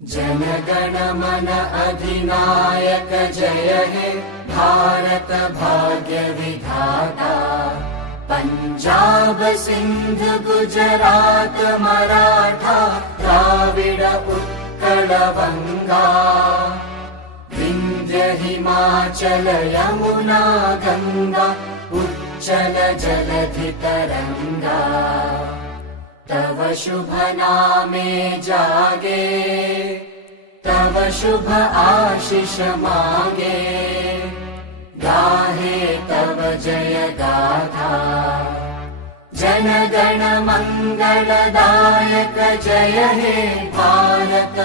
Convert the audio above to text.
जनगण मन अधिनायक जय हे भारत भाग्य विधाता। पंजाब सिंध गुजरात मराठा द्राविड उत्कल बंगा। विंध्य हिमाचल यमुना गंगा उच्चल जलधि तरंगा। तव शुभ नामे जागे तव शुभ आशीष मागे। गाहे तव जय गाथा जनगण मंगलदायक जय हे भारत।